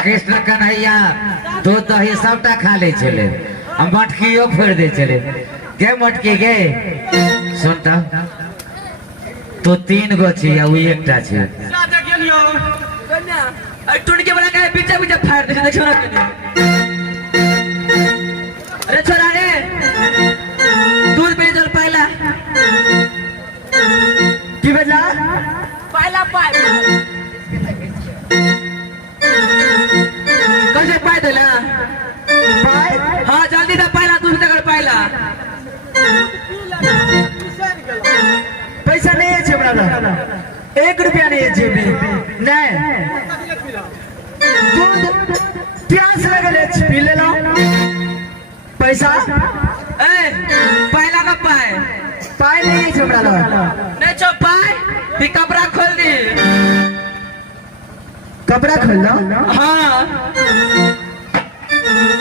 कृष्ण कन्हैया दूध दही सबटा खा ले चले मटकियो फोड़ दे चले गे मटकी गे सुनता तो 3 गो छी या एकटा छी सादा गेलियो कन्या आ टुनके वाला का बीचा बीचा फाड़ दे देखो ना अरे छोरा रे दूध पी चल पहला की बजा पहला पाई कैसे पाई देला पाई हां जल्दी दा पहला दूध तक पहला पैसा नहीं है हमरा 1 रुपया नहीं है जेब में नहीं दूध प्यास लगल है पी ले लो पैसा ए पहला का पाए पाए नहीं है हमरा नहीं छो पाए भी कपड़ा खोल दी कपड़ा खोल लो हां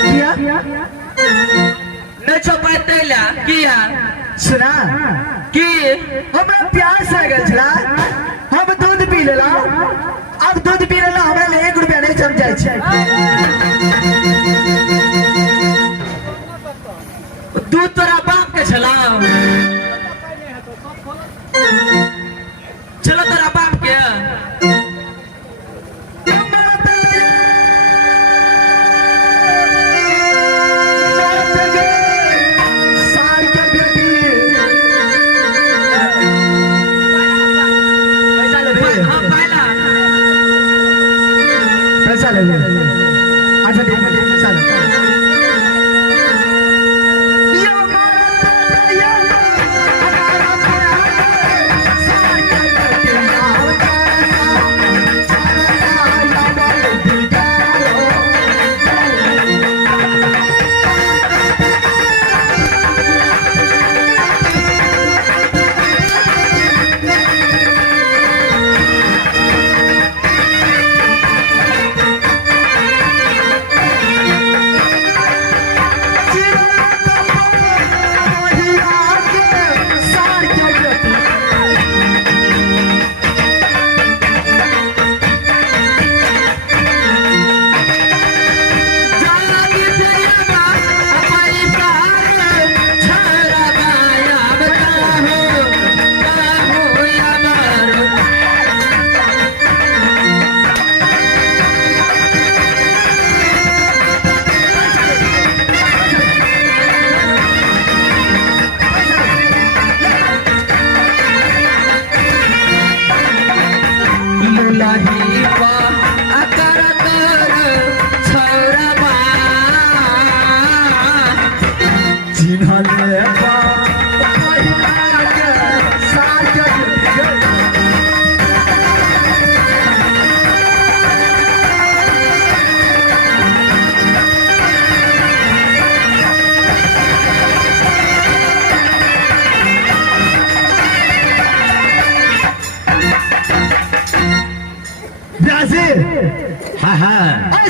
किया नहीं छो पाए तेला किया सुना कि हमरा प्यास लगल छला हम दूध पी लेला अब दूध पी लेला हमरा ले 1 रुपया नहीं समझाय छै दूध तोरा बाप के छला चलो तोरा बाप के अच्छा ठीक है चलो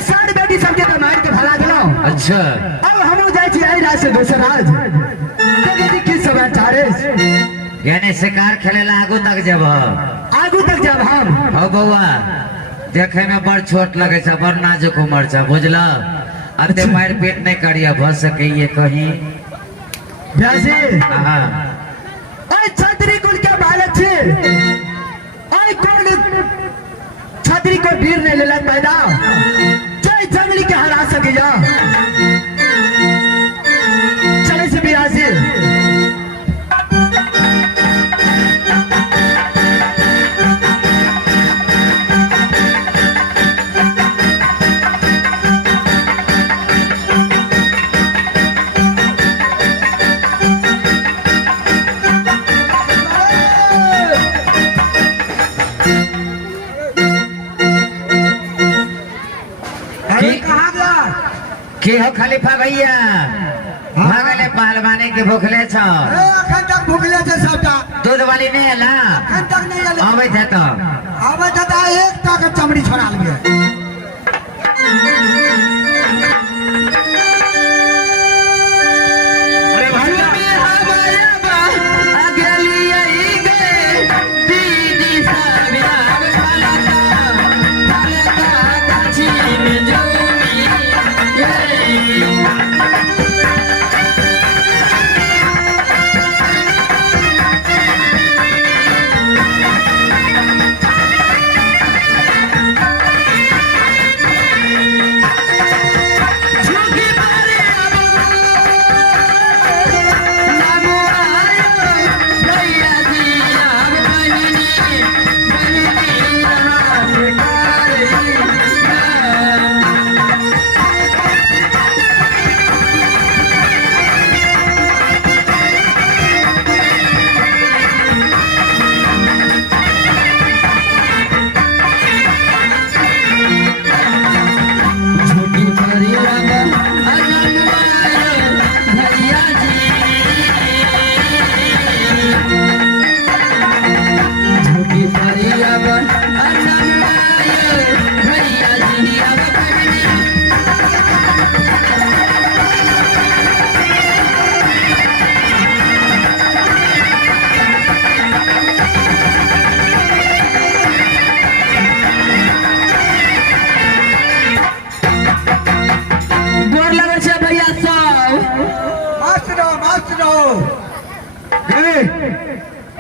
सारी बेटी सबके तो मार के भगा दिलो। अच्छा अब हम जाए छी आई रात से दोसर राज कभी किस समय चारे यानी शिकार खेले ला आगू तक जब आगू तक जब हम हो बउआ देखे में बड़ छोट लगे छै, बड़ नाजुक उमर छै, बुझला अते मार पीट नहीं करिया भ सके ये कहीं। ब्याजी हाँ ओए छतरी कुल के बालक छे, ओए कौन छतरी को वीर नहीं लेला पैदा जय जंगली के हरा सके जा चले से ब्याजी के हो खलीफा भैया भागले पहलवानी के भूखले छ अखन तक भूखले छै सबटा दूध वाली नहीं है ना अखन तक नहीं आले आवे थे तो आबै त एक टा के चमड़ी छोड़ा लिये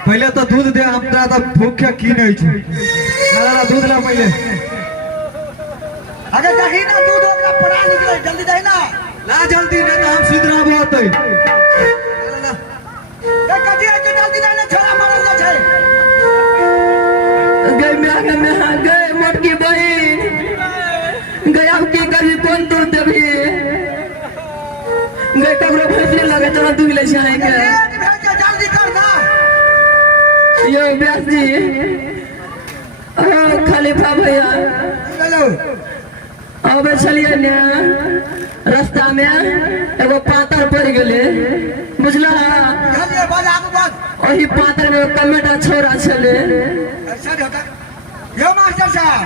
पहले तो दूध दे हम तो भूखे की नहीं छे ना दूध ला पहले अगर दही ना दूध ओकरा पड़ा निकले जल्दी दही ना ला जल्दी नहीं तो हम सिद्धराम होते ए कथि है कि जल्दी दही ना छोरा मरल जा छै गए मोटकी बहन गया की करी कौन दूध देबी गए ककरो फैसले लगे चलो दूध ले जाए के जल्दी कर ना यो व्यास जी खलीफा भैया चलो अब चलिए ने रास्ता में एगो पातर पड़ गए बुझला चलिए बाजा आगू बात वही पातर में कमेटा छोरा छले ऐसा होता यो मास्टर साहब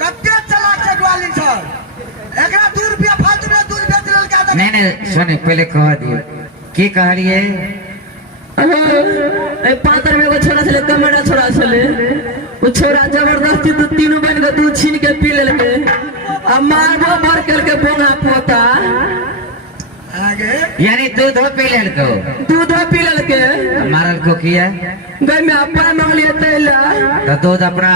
कत्ते चलाक छै ग्वालिन सर एकरा 2 रुपया फालतू में दूध बेच लेल का नहीं नहीं सुने पहले कह दियो की कह रही है पातर में एगो छोरा छले कमेटा छोरा छले वो छोरा जबरदस्ती तो तीनों बहन के दूध छीन के पी लेलके आ मारबो मार करके बोना पोता आगे यानी दूध हो पी लेल को दूध पी लेलके मारल को किया गई में अपना मांगलिए तैला तो दूध अपना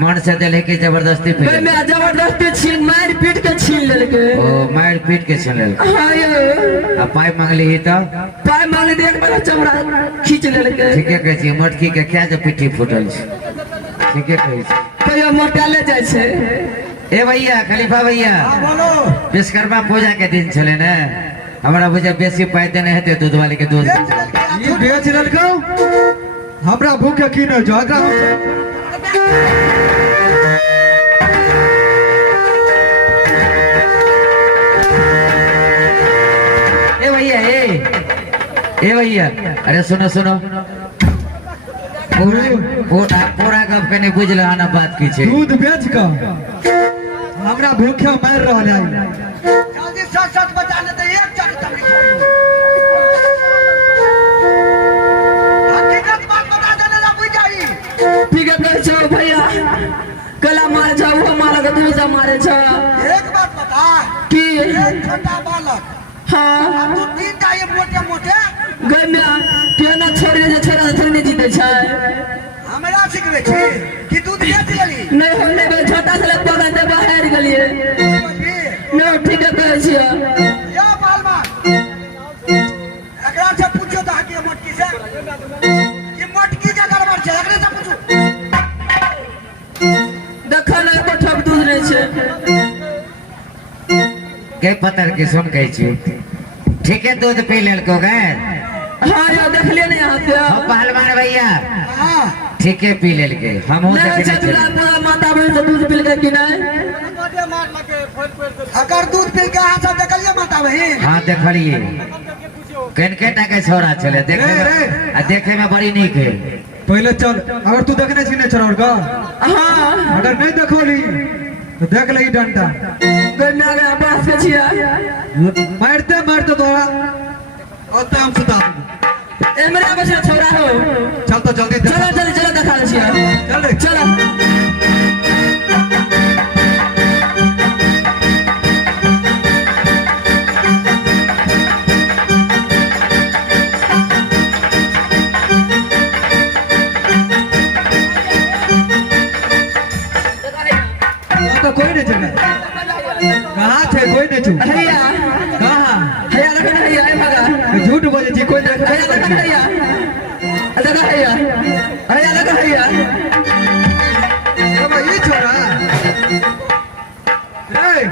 मन से दिले की जबरदस्ती पी गई में जबरदस्ती छीन मार पीट के छीन लेलके ओ मार पीट के छीन लेल हाँ यो अब पाई मांगली ही तो पाय मांगली देख मेरा चमड़ा खींच लेलके ठीके कहै छी मोटकी के क्या जो पिट्ठी फूटल छै ठीके कहै छी कहियो मोटाले जाय छे ए भैया खलीफा भैया हां बोलो विश्वकर्मा पूजा के दिन चले ने हमरा बुझे बेसी पाई देने हेते दूध वाले के दूध ये बेच लेलको हमरा भूखे की न जो एकरा ए भैया ए भैया अरे सुनो सुनो पूरा पूरा गप के नहीं बुझल आना बात की छे दूध बेच का हमरा भूखे मर रहा है। जल्दी सच सच बता दे तो एक चार तमरी छोड़ी। हकीकत बात बता देने ना कोई चाहिए। ठीक है कहै छौ भैया कला मारे छौ वो मारे के तू सब मारे छौ। एक बात बता की एक छोटा बालक हाँ तू तीन टा ये मोटे मोटे गन्ना केना छोड़े जे छोरा थोड़ी नहीं जीते छै। हमरा सिखबे छी कि दूध बेच लेली नहीं होले बे छोटा से लग पकड़ दे बाहर गेलिए। बुझली नहीं ठीक है कहै छियै। या बालमा एकरा से पूछो तो हकी मटकी से कि मटकी का गड़बड़ छै एकरे से पूछो। देखल एको ठप दूध नहीं छै। के पतर के सुन कहै छी ठीक है दूध पी लेलको गए। हाँ यार देख लिया नहीं यहाँ पे हो पहलवान भैया हां ठीक है पी लेलके हमहू नहीं देखने चतुरा चले पूरा माता बहन से दूध पील के कि नहीं। अगर दूध पी के अहाँ सब देखलिए माता बहिन हाँ देखलिए कनके टाके छोरा चले देखे में आ देखे में बड़ी नीक है। पहले चल अगर तू देखने छी नहीं छोड़ का हाँ अगर नहीं देखोली तो देख लगी डंडा गन्ना के पास के छिया मारते मारते तोरा और हम सुता ए मेरा बच्चा छोरा हो चल तो जल्दी चलो जल्दी चलो दिखा दे छिया चल चलो तो कोई नहीं चले कहाँ थे कोई नहीं छू भैया कहाँ भैया लगा भैया ए भगा झूठ बोले जी कोई नहीं भैया लगा भैया लगा भैया भैया लगा भैया अब ये छोरा ए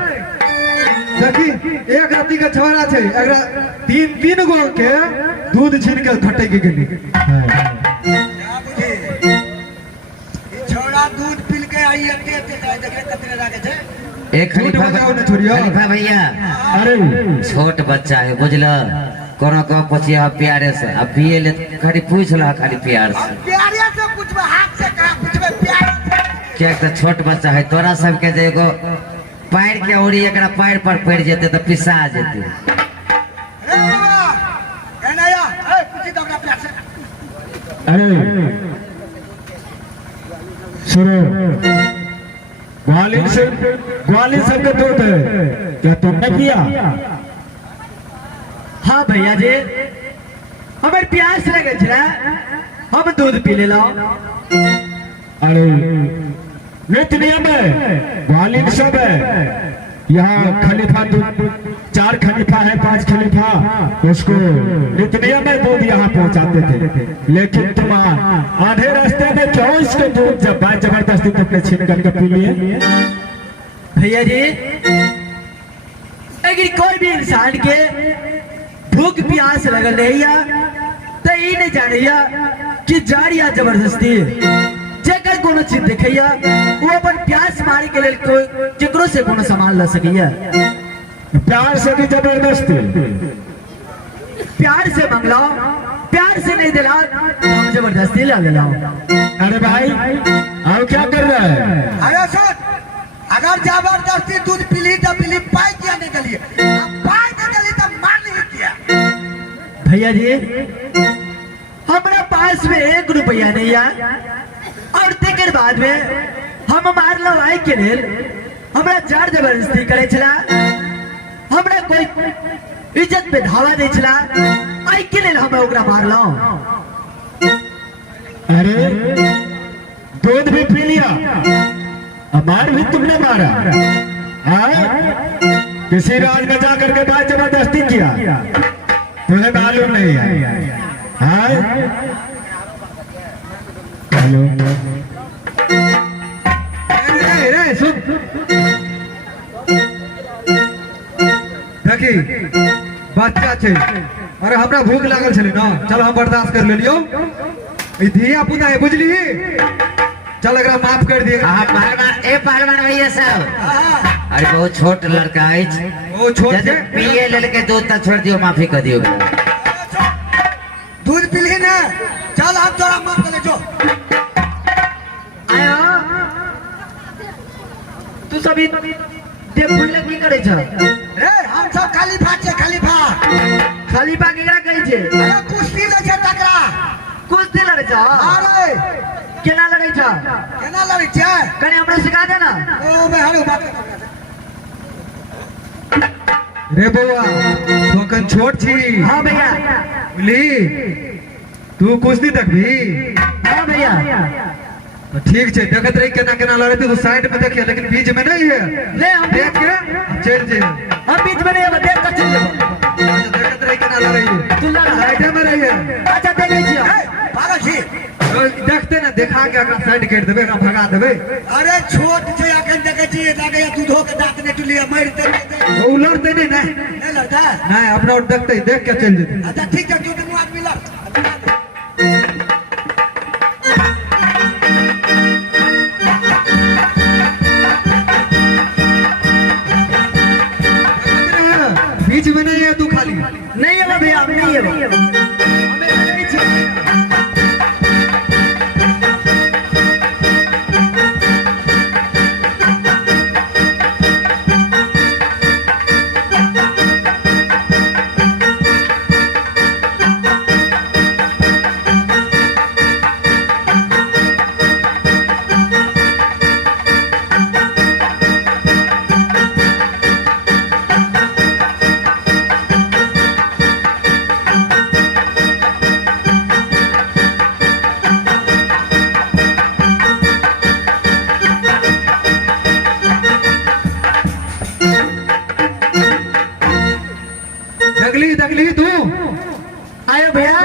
देखी एक राती का छोरा छे एकरा तीन गो के दूध छीन के खटे के गेली। छोड़ा दूध पी के आई एते देखे कतरे लागे छे। एक खलीफा भैया अरे छोट बच्चा है बुझल कोनो को पूछिए प्यारे से अब पिए ले खाली पूछ लो खाली प्यार से प्यारे से पूछबे हाथ से कहां पूछबे प्यार से क्या तो छोट बच्चा है तोरा सबके जे एगो पैर के ओरी एकरा पैर पर पड़ जेते तो पिसा जेते। ए बाबा एनाया ए पूछी तो अपना प्यार से अरे सुनो ग्वालिन सब के दूध है क्या तुमने पिया। हाँ भैया जी हमारे प्यास लगे छे हम दूध पी ले लो। अरे नित्य नियम है ग्वालिन सब है यहाँ खलीफा चार खलीफा है 5 खलीफा उसको नित्य नियम में दूध यहाँ पहुँचाते थे लेकिन तुम आधे रास्ते में क्यों इसको दूध जबरदस्ती तुमने छीन करके पी लिए। भैया जी अगर कोई भी इंसान के भूख प्यास लगल रही तो ये नहीं जानिया कि जारिया जबरदस्ती जेकर कोनो चीज देखैया वो अपन प्यास मारे के लिए कोई केकरो से कोनो सामान ला सकैया। प्यार से भी जबरदस्ती प्यार से मंगलाओ प्यार से नहीं दिला तो हम जबरदस्ती ला दिलाओ। अरे भाई आप क्या कर रहा है। अरे सुन अगर जबरदस्ती दूध पीली तो पीली पाई क्या निकलिए पाई निकली तो मान नहीं किया। भैया जी हमारे पास में 1 रुपया नहीं है और तेकर बाद में हम मार लो आई के लिए हमरा जार जबरदस्ती करे छला हमरा कोई इज्जत पे धावा दे छला आई के लिए हम ओकरा मार लो। अरे दूध भी पी लिया मार भी तुमने मारा किसी राज में जाकर के बात जबरदस्ती किया तुम्हें मालूम नहीं है। हेलो सुन देखी बच्चा छे अरे हमरा भूख लागल छले ना चल हम बर्दाश्त कर लेलियो ई धिया पुता है बुझली चल एकरा माफ कर दिए। हाँ पहलवान भैया साहब अरे बहुत छोट लड़का है वो छोड़ जैसे दे पिए लेके दूध तक छोड़ दियो माफी कर दियो। दूध पी ली ना चल हम तोरा माफ कर ले जो आया तू सभी ते फुल की करे छ रे हम सब खलीफा छे खलीफा खलीफा केकरा कहै छै अरे कुश्ती ले छे तकरा कुश्ती लड़े छ अरे केना लड़े छ केना लड़े छे कने हमरा सिखा दे ना ओ बे हारो बात रे बउआ तू अखन छोट छी हां भैया बोली तू कुश्ती देखबी हां भैया तो ठीक है देखत रही केना केना लड़े तो साइड में देखिए लेकिन बीच में नहीं है ले हम देख के चल जे हम बीच में नहीं है देख कर चल ले देखत रही केना लड़े तू लड़ा साइड में रही है अच्छा देखे छी पागल छी देखते ना देखा के अगर साइड काट देबे ना भगा देबे अरे छोट छे अखन देखे छी लागे दूधो के दांत ने टुलिया मारते वो लड़ते नहीं ना नहीं लड़ता नहीं अपना और देखते देख के चल जेते अच्छा ठीक है जो दिन आदमी लड़ बीच में नहीं है तू खाली नहीं है भैया नहीं है हमें नहीं चाहिए दगली तू आयो भैया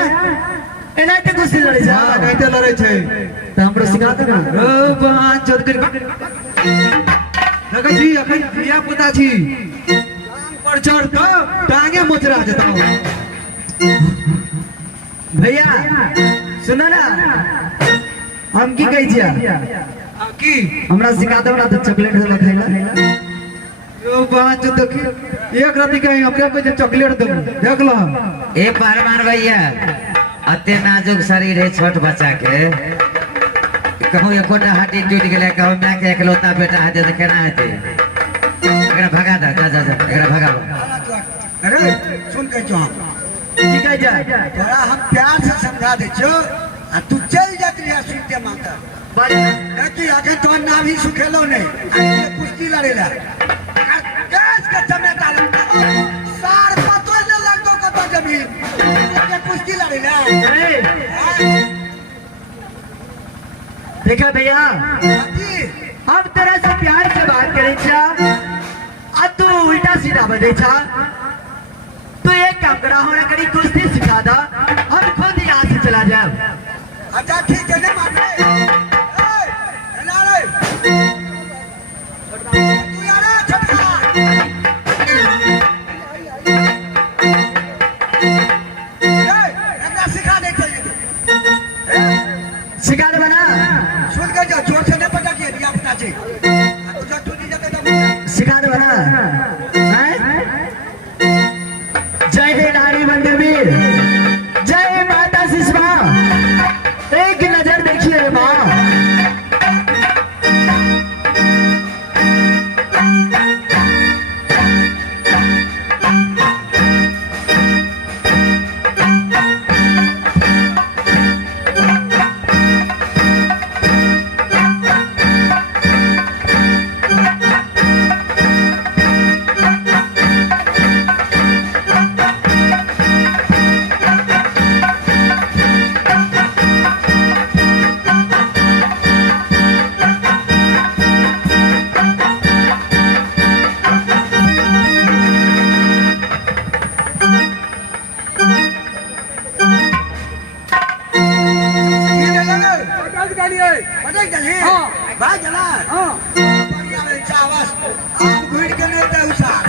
एना ते कुश्ती लड़े छ हां नहीं तो लड़े छे त हमरो सिखा दे ना ओ बात चोद कर देखै छी अखन बिया पुता छी टांग पर चढ़ तो टांगे मोचरा जता भैया सुनो ना हम की कहै छियै की हमरा सिखा दे ना त चॉकलेट वाला खाइला ओ बात देख एक राती कहीं अपने पे चॉकलेट दे देख लो ए परमान भैया अते नाजुक शरीर है छोट बच्चा के कहूँ एकोटा हड्डी टूट गेले कहूँ माँ के एकलौता बेटा है तो केना हेतै एकरा भगा दे जा जा जा एकरा भगाबो अरे सुन के जो की कहै छै तोरा हम प्यार से समझा दे छो आ तू चल जाती है सुनते माता कि आगे तो ना भी सुखेलो नहीं आगे कुश्ती लड़ेला गैस के चमेटा सार पतो न लगतो कतो जमीन आगे कुश्ती लड़ेला देखा भैया जी हम तेरा से प्यार से बात करे छा आ तू उल्टा सीधा बजे छा तू एक काम करा होना करी कुश्ती सिखा दा हम खुद यहाँ से चला जाए अच्छा ठीक है नहीं मार तू यार छटका एकरा सिखा दे सिखा दे बना सुन के जो जोर से नहीं पता कि दिया पता छे तू जा टूटी जगह तो सिखा दे बना हैं? जय हे नारी मंदिर में जय माता सिस्मा एक नजर देखिए माँ पटक गली हां भाग गला हां बढ़िया में चावस आप घुड़ के नहीं दे उसार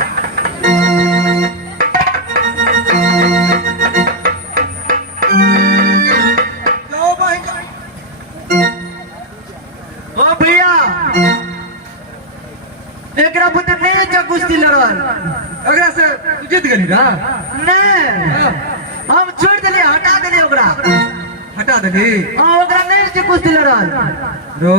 जो भाई ओ भैया एकरा पुत्र नहीं जो कुश्ती लड़ल अगला से तू जीत गेली ना नहीं हम छोड़ दिले हटा दिले ओकरा हटा देली ओकरा नहीं जो कुश्ती लड़ल रो